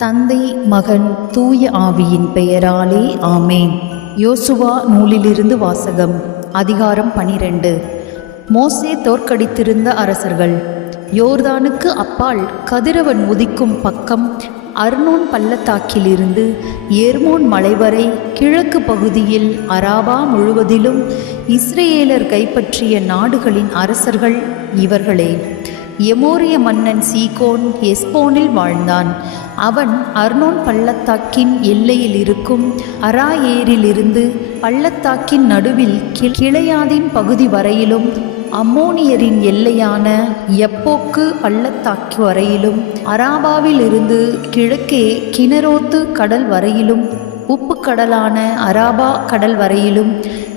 தந்தை மகன் தூய ஆவியின் பெயராலே ஆமேன். யோசுவா நூலிலிருந்து வாசகம். அதிகாரம் 12. மோசே தோற்கடித்திருந்த அரசர்கள். யோர்தானுக்கு அப்பால் கதிரவன் உதிக்கும் பக்கம் அர்னோன் பள்ளத்தாக்கிலிருந்து எர்மோன் மலை வரை கிழக்கு பகுதியில் அராபா முழுவதிலும் இஸ்ரேலர் கைப்பற்றிய நாடுகளின் அரசர்கள் இவர்களே. எமோரிய மன்னன் சீகோன் எஸ்போனில் வாழ்ந்தான். அவன் அர்னோன் பள்ளத்தாக்கின் எல்லையில் இருக்கும் அராயேரிலிருந்து பள்ளத்தாக்கின் நடுவில் கிளையாதின் பகுதி வரையிலும் அம்மோனியரின் எல்லையான யப்போக்கு பள்ளத்தாக்கு வரையிலும் அராபாவில் இருந்து கிழக்கே கினரோத்து கடல் வரையிலும் உப்பு கடலான அராபா கடல் வரையிலும்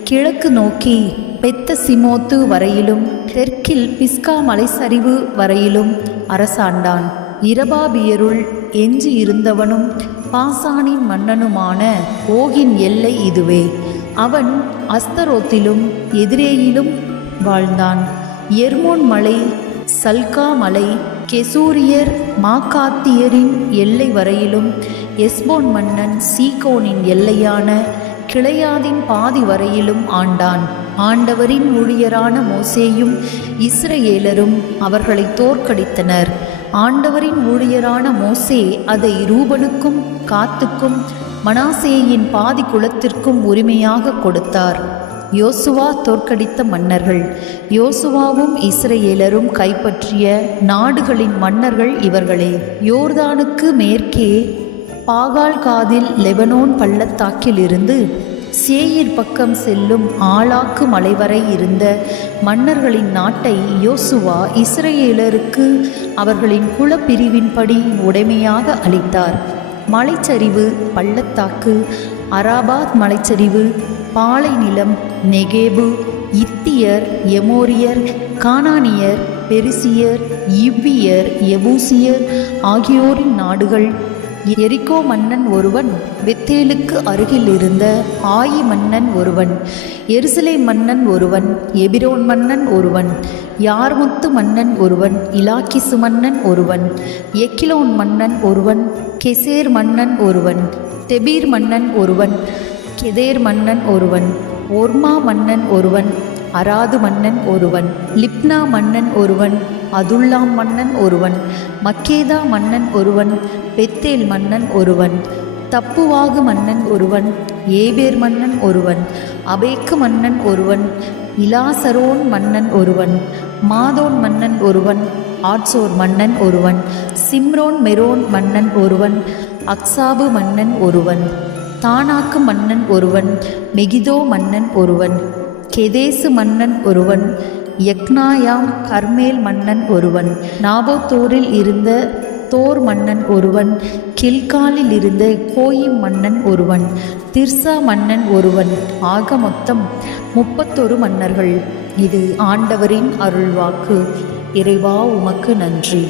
கிழக்கு நோக்கி பெத்த சிமோத்து வரையிலும் தெற்கில் பிஸ்கா மலைச்சரிவு வரையிலும் அரசாண்டான். இரபாபியருள் எஞ்சி இருந்தவனும் பாசானின் மன்னனுமான ஓகின் எல்லை இதுவே. அவன் அஸ்தரோத்திலும் எதிரேயிலும் வாழ்ந்தான். எர்மோன் மலை, சல்கா மலை, கெசூரியர் மாக்காத்தியரின் எல்லை வரையிலும் எஸ்போன் மன்னன் சீகோனின் எல்லையான கிளையாதின் பாதி வரையிலும் ஆண்டான். ஆண்டவரின் ஊழியரான மோசேயும் இஸ்ரவேலரும் அவர்களை தோற்கடித்தனர். ஆண்டவரின் ஊழியரான மோசே அதை ரூபனுக்கும் காத்துக்கும் மனாசேயின் பாதி குலத்திற்கும் உரிமையாக கொடுத்தார். யோசுவா தோற்கடித்த மன்னர்கள். யோசுவாவும் இஸ்ரவேலரும் கைப்பற்றிய நாடுகளின் மன்னர்கள் இவர்களே. யோர்தானுக்கு மேற்கே பாகால்காதில் லெபனோன் பள்ளத்தாக்கிலிருந்து சேயீர் பக்கம் செல்லும் ஆலாக்கு மலை வரை இருந்த மன்னர்களின் நாட்டை யோசுவா இஸ்ரவேலருக்கு அவர்களின் குலப்பிரிவின்படி உடைமையாக அளித்தார். மலைச்சரிவு, பள்ளத்தாக்கு, அராபாத் மலைச்சரிவு, பாலை நிலம், நெகேபு, இத்தியர், எமோரியர், கானானியர், பெரிசியர், இவ்வியர், எபூசியர் ஆகியோரின் நாடுகள். எரிகோ மன்னன் ஒருவன், பெத்தேலுக்கு அருகில் இருந்த ஆயி மன்னன் ஒருவன், எருசலேம் மன்னன் ஒருவன், எபிரோன் மன்னன் ஒருவன், யார்முத்து மன்னன் ஒருவன், இலாக்கிசு மன்னன் ஒருவன், எக்கிலோன் மன்னன் ஒருவன், கெசேர் மன்னன் ஒருவன், தெபீர் மன்னன் ஒருவன், கெதேர் மன்னன் ஒருவன், ஒர்மா மன்னன் ஒருவன், அராது மன்னன் ஒருவன், லிப்னா மன்னன் ஒருவன், அதுல்லாம் மன்னன் ஒருவன், மக்கேதா மன்னன் ஒருவன், பெத்தேல் மன்னன் ஒருவன், தப்புவாகு மன்னன் ஒருவன், ஏபேர் மன்னன் ஒருவன், அபேக்கு மன்னன் ஒருவன், இலாசரோன் மன்னன் ஒருவன், மாதோன் மன்னன் ஒருவன், ஆட்சோர் மன்னன் ஒருவன், சிம்ரோன் மெரோன் மன்னன் ஒருவன், அக்சாபு மன்னன் ஒருவன், தானாக்கு மன்னன் ஒருவன், மெகிதோ மன்னன் ஒருவன், கெதேசு மன்னன் ஒருவன், யக்னாயாம் கர்மேல் மன்னன் ஒருவன், நாபோத்தோரில் இருந்த தோர் மன்னன் ஒருவன், கில்காலில் இருந்த கோயிம் மன்னன் ஒருவன், திர்சா மன்னன் ஒருவன். ஆக மொத்தம் 31 மன்னர்கள். இது ஆண்டவரின் அருள்வாக்கு. இறைவா உமக்கு நன்றி.